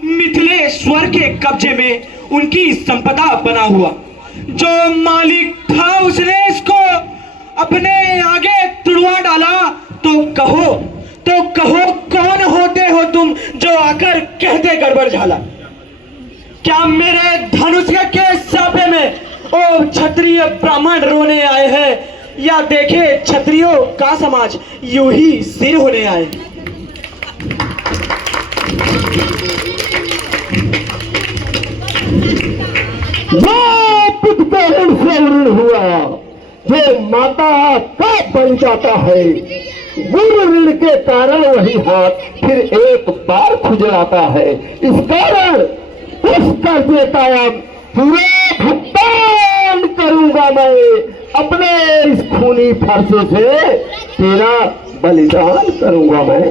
मिथिलेश्वर के कब्जे में उनकी संपदा बना हुआ। जो मालिक था उसने इसको अपने आगे तुड़वा डाला, तो कहो कौन होते हो तुम जो आकर कहते गड़बड़ झाला? क्या मेरे धनुष के सापे में ओ क्षत्रिय ब्राह्मण रोने आए हैं, या देखे क्षत्रियों का समाज यूं ही सिर होने आए? पुत्र का ऋण से ऋण हुआ, जो माता का बन जाता है, गुरु ऋण के कारण वही हाथ फिर एक बार खुजलाता है। इस कारण उस कर्जे का पूरा भुगतान करूंगा मैं, अपने इस खूनी फरसे से तेरा बलिदान करूंगा मैं।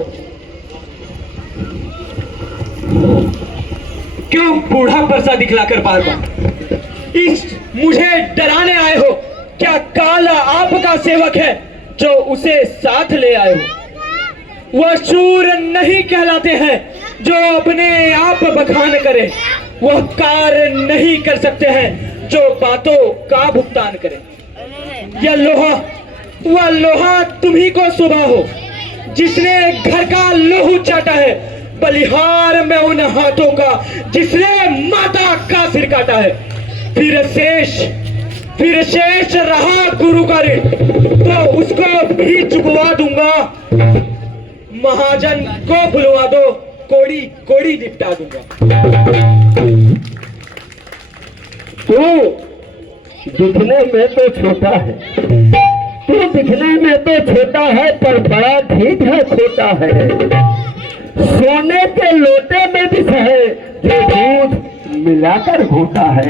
क्यों बूढ़ा परसा दिखलाकर बार बार इस मुझे डराने आए हो? क्या काला आपका सेवक है जो उसे साथ ले आए हो? वह शूर नहीं कहलाते हैं जो अपने आप बखान करे, वह कार्य नहीं कर सकते हैं जो बातों का भुगतान करे। वह लोहा तुम्ही को शोभा हो जिसने घर का लोहू चाटा है, बलिहार में उन हाथों का जिसने माता का सिर काटा है। फिर शेष रहा गुरु का ऋण, तो उसको भी चुकवा दूंगा। महाजन को बुलवा दो, कोड़ी कोड़ी निपटा दूंगा। तू दिखने में तो छोटा है, पर बड़ा ठीक है, खोटा है। सोने के लोटे में विष है जो दूध मिलाकर घोटा है।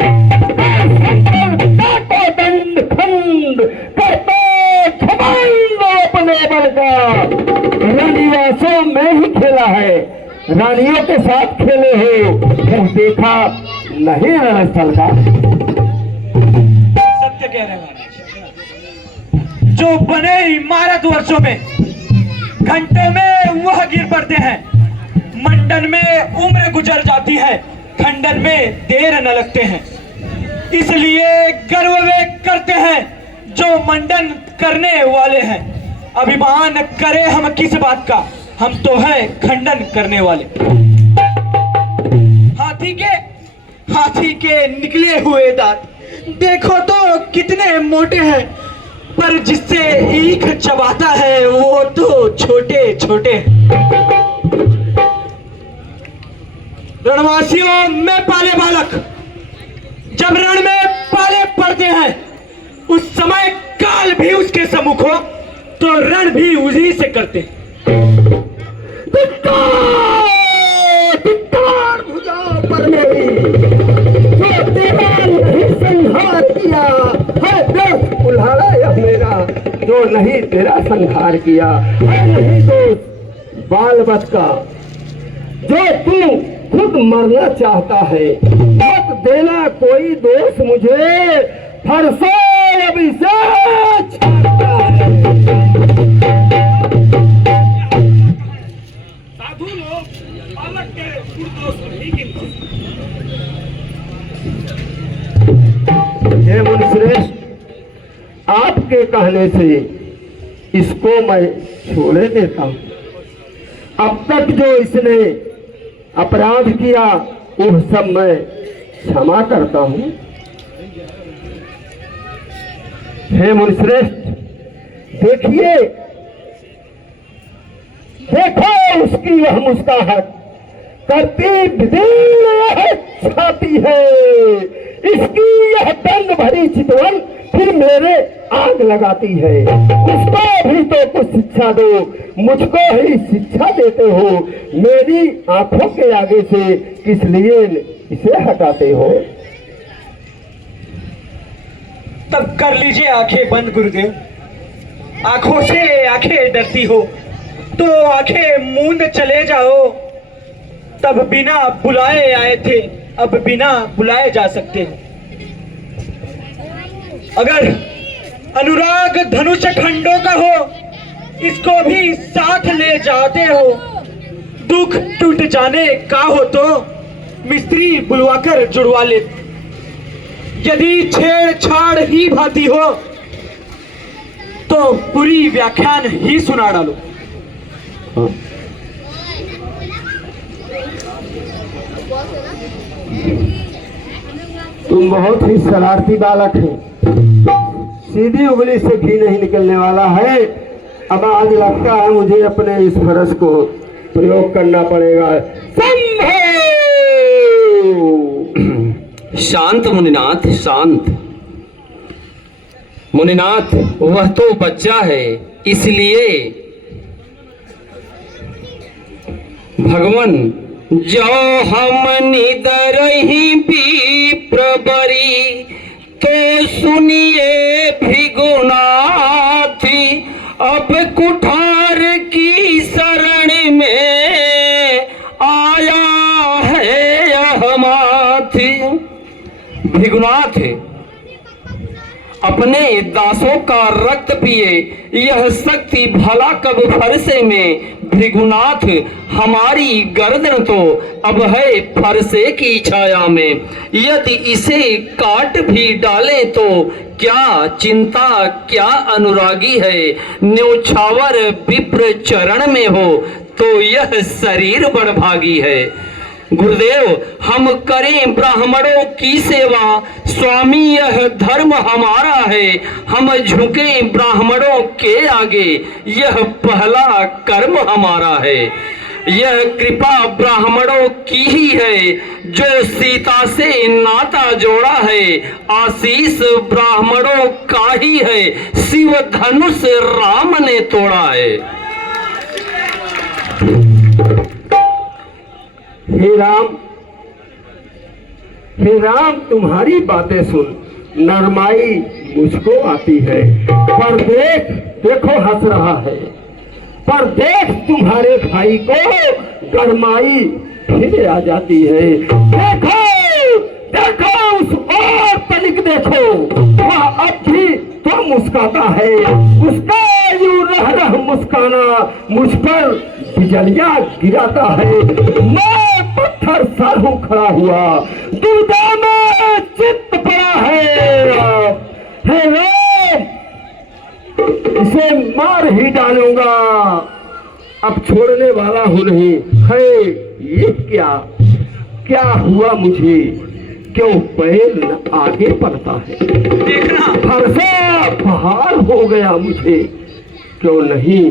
दंड खंड अपने बल का रानीवासों में ही खेला है, रानियों के साथ खेले हो, फिर देखा नहीं रणस्थल का। सत्य कह रहे हैं जो बने इमारत वर्षों में, घंटों में वह गिर पड़ते हैं। मंडन में उम्र गुजर जाती है, खंडन में देर न लगते हैं। इसलिए गर्व वे करते हैं जो मंडन करने वाले हैं। अभिमान करे हम किस बात का, हम तो हैं खंडन करने वाले। हाथी के निकले हुए दांत देखो तो कितने मोटे हैं, पर जिससे ईख चबाता है वो तो छोटे छोटे। रणवासियों में पाले बालक जब रण में पाले पड़ते हैं, उस समय काल भी उसके सम्मुख हो तो रण भी उसी से करते। भुजाओं पर मेरी जो तेरा नहीं संहार किया है, दर्द उल्हाड़ा यह मेरा जो नहीं तेरा संहार किया है। नहीं दोष बाल बच का जो तू खुद मरना चाहता है, मत देना कोई दोष मुझे, फरसो अभिषेक चाहता है। साधु लोग बालक के निर्दोष नहीं गिनते। हे मुनिश्रेष्ठ, आपके कहने से इसको मैं छोड़े देता हूँ। अब तक जो इसने अपराध किया वह सब मैं क्षमा करता हूँ। हे मुनिश्रेष्ठ, देखो उसकी यह मुस्कुराहट करती विदिल छाती है, इसकी यह दंड भरी चितवन फिर मेरे आग लगाती है। उसको भी तो कुछ शिक्षा दो, मुझको ही शिक्षा देते हो। मेरी आंखों के आगे से किस लिए इसे हटाते हो? तब कर लीजिए आंखें बंद गुरुदेव। आंखों से आंखें डरती हो तो आंखें मूंद चले जाओ। तब बिना बुलाए आए थे, अब बिना बुलाए जा सकते हैं। अगर अनुराग धनुष खंडों का हो, इसको भी साथ ले जाते हो। दुख टूट जाने का हो तो मिस्त्री बुलवाकर जुड़वा ले। यदि छेड़छाड़ ही भाती हो तो पूरी व्याख्यान ही सुना डालो। तुम बहुत ही शरारती बालक है, सीधी उंगली से घी नहीं निकलने वाला है। अब आज लगता है मुझे अपने इस फरस को प्रयोग करना पड़ेगा। शांत मुनिनाथ, शांत। मुनिनाथ, वह तो बच्चा है, इसलिए भगवान जो हम निदर ही भी प्रबरी तो सुनिए भृगुनाथ, अब कुठार की शरण में आया है यह माथ। भृगुनाथ, अपने दासों का रक्त पिए यह शक्ति भला कब फरसे में। भृगुनाथ, हमारी गर्दन तो अब है फरसे की छाया में, यदि इसे काट भी डाले तो क्या चिंता क्या अनुरागी है। न्योछावर विप्र चरण में हो तो यह शरीर बड़भागी है। गुरुदेव, हम करें ब्राह्मणों की सेवा, स्वामी यह धर्म हमारा है। हम झुके ब्राह्मणों के आगे, यह पहला कर्म हमारा है। यह कृपा ब्राह्मणों की ही है, जो सीता से नाता जोड़ा है। आशीष ब्राह्मणों का ही है, शिव धनुष राम ने तोड़ा है। हे राम, तुम्हारी बातें सुन नरमाई मुझको आती है, पर देखो हंस रहा है, पर देख तुम्हारे भाई को गरमाई फिर आ जाती है। देखो उस और तनिक देखो, वह अब भी तो मुस्काता है। उसका यूं रह मुस्काना मुझ पर बिजलियां गिराता है। मैं पत्थर सा हूँ खड़ा हुआ, दुविधा में चित्त पड़ा है। हे राम, इसे मार ही डालूंगा, अब छोड़ने वाला हूँ नहीं। है ये क्या हुआ मुझे, क्यों पैर न आगे बढ़ता है। देखना, फरसा पहाड़ हो गया मुझे, क्यों नहीं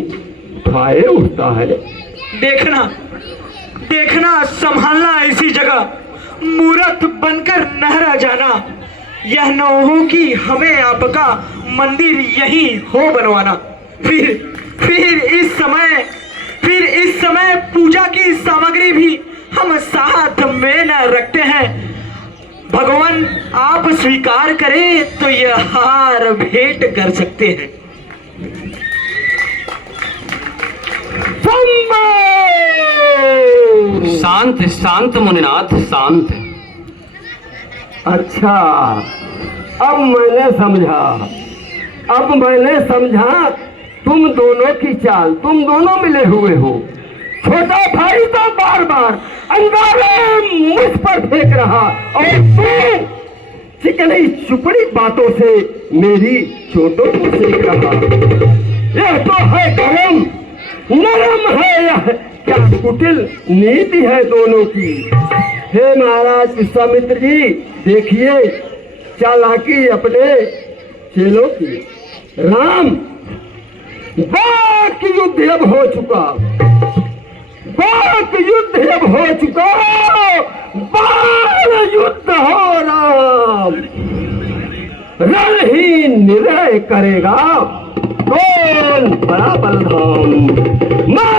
उठाए उठता है। देखना संभालना ऐसी जगह, मूर्त बनकर नहरा जाना। यह न हो कि हमें आपका मंदिर यही हो बनवाना। फिर इस समय पूजा की सामग्री भी हम साथ में न रखते हैं। भगवान आप स्वीकार करें तो यह हार भेंट कर सकते हैं। शांत शांत मुनिनाथ, शांत। अच्छा, अब मैंने समझा तुम दोनों की चाल। तुम दोनों मिले हुए हो। छोटा भाई तो बार बार अंगारे मुझ पर फेंक रहा, और तू चिकनी चुपड़ी बातों से मेरी चोटों को सेक रहा। यह तो है गरम, नरम है यह क्या कुटिल नीति है दोनों की। हे महाराज विश्वामित्र जी, देखिए चालाकी अपने चेलों की। राम, बाक युद्ध अब हो चुका, बाल युद्ध हो राम। रण ही निर्णय करेगा कौन बड़ा बलराम। मैं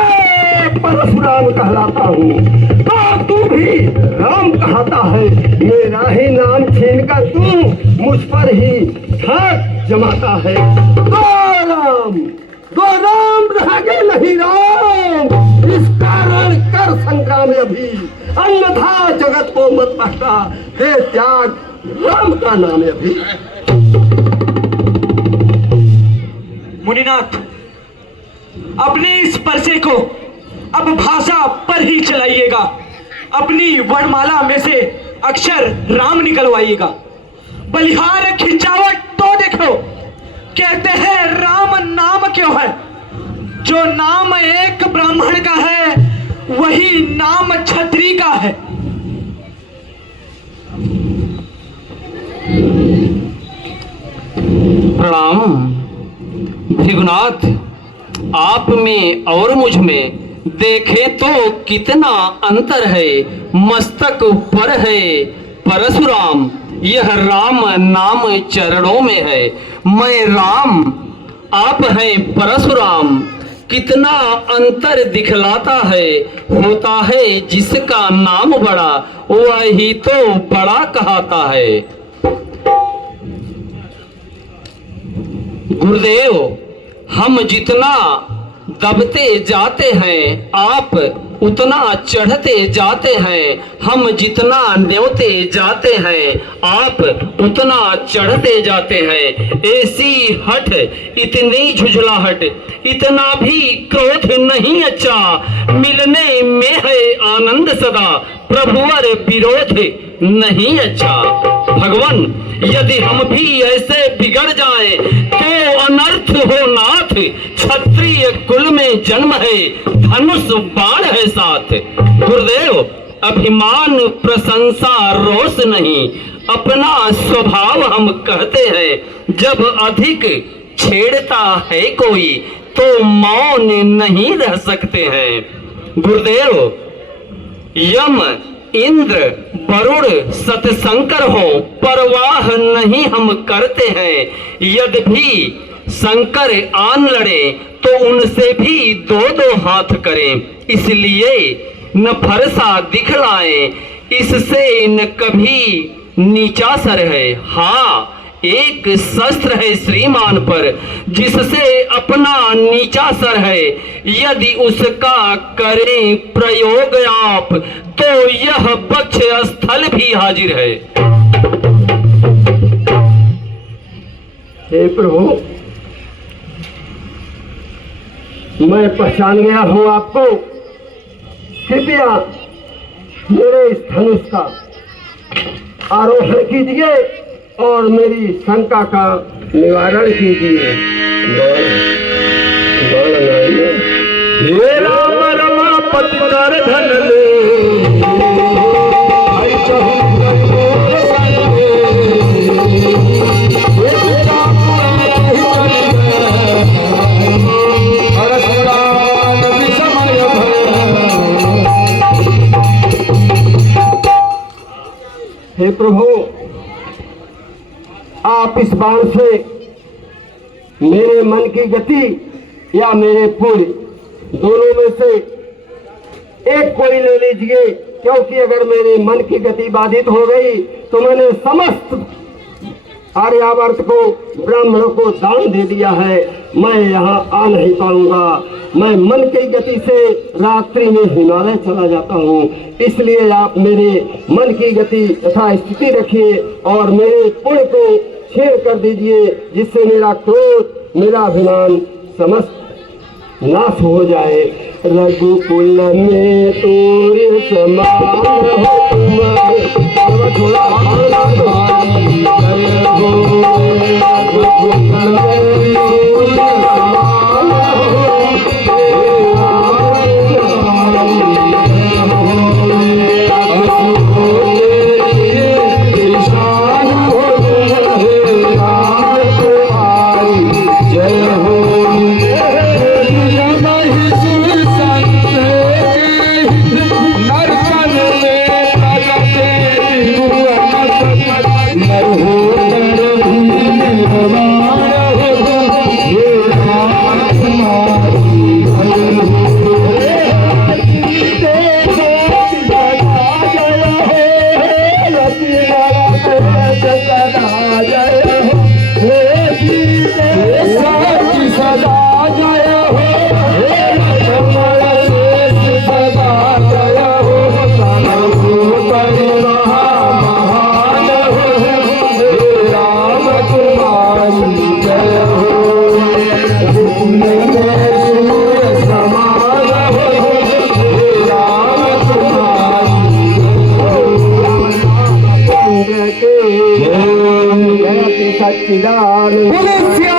परशुराम कहलाता हूँ, तो तू भी राम कहता है। मेरा ही नाम छीन कर तू मुझ पर ही ठाक जमाता है। दो राम रह गए नहीं राम, इस कारण कर संग्राम अभी, अन्यथा जगत को मत बहता। हे त्याग, राम का नाम अभी। मुनिनाथ, अपने इस परसे को अब भाषा पर ही चलाइएगा। अपनी वर्णमाला में से अक्षर राम निकलवाइएगा। बलिहार खिंचावट तो देखो, कहते हैं राम नाम क्यों है? जो नाम एक ब्राह्मण का है वही नाम क्षत्रिय का है। प्रणाम भृगुनाथ, आप में और मुझ में देखे तो कितना अंतर है। मस्तक ऊपर है परशुराम, यह राम नाम चरणों में है। मैं राम, आप हैं परशुराम, कितना अंतर दिखलाता है। होता है जिसका नाम बड़ा, वही तो बड़ा कहता है। गुरुदेव, हम जितना दबते जाते हैं आप उतना चढ़ते जाते हैं, हम जितना न्योते जाते हैं आप उतना चढ़ते जाते हैं। ऐसी हट, इतनी झुझलाहट, इतना भी क्रोध नहीं अच्छा। मिलने में है आनंद सदा, प्रभुवर विरोध नहीं अच्छा। भगवान, यदि हम भी ऐसे बिगड़ जाएं तो अनर्थ हो नाथ। क्षत्रिय कुल में जन्म है, धनुष बाण है साथ। गुरुदेव, अभिमान प्रशंसा रोष नहीं, अपना स्वभाव हम कहते हैं। जब अधिक छेड़ता है कोई तो मौन नहीं रह सकते हैं। गुरुदेव, यम इंद्र वरुण सतशंकर हो परवाह नहीं हम करते हैं। यद्यपि शंकर आन लड़े तो उनसे भी दो दो हाथ करें। इसलिए न फरसा दिखलाए, इससे न कभी नीचा सर है। हाँ, एक शस्त्र है श्रीमान पर, जिससे अपना नीचा सर है। यदि उसका करें प्रयोग आप तो यह वक्ष स्थल भी हाजिर है। हे प्रभु, मैं पहचान गया हूँ आपको। कृपया मेरे इस धनुष का आरोहण कीजिए और मेरी शंका का निवारण कीजिए। हे राम रमापति कर धन ले, हे प्रभु, आप इस बाण से मेरे मन की गति या मेरे पुण्य दोनों में से एक कोई ले लीजिए, क्योंकि अगर मेरे मन की गति बाधित हो गई तो मैंने समस्त आर्यावर्त को, ब्राह्मणों को दान दे दिया है। मैं यहाँ आ नहीं पाऊंगा। मैं मन की गति से रात्रि में हिमालय चला जाता हूँ। इसलिए आप मेरे मन की गति तथा स्थिति रखिए और मेरे पुण्य को छेड़ कर दीजिए, जिससे मेरा क्रोध, मेरा अभिमान समस्त नाश हो जाए। रघुकुल में तोरे समान हो सच्चिदानंद।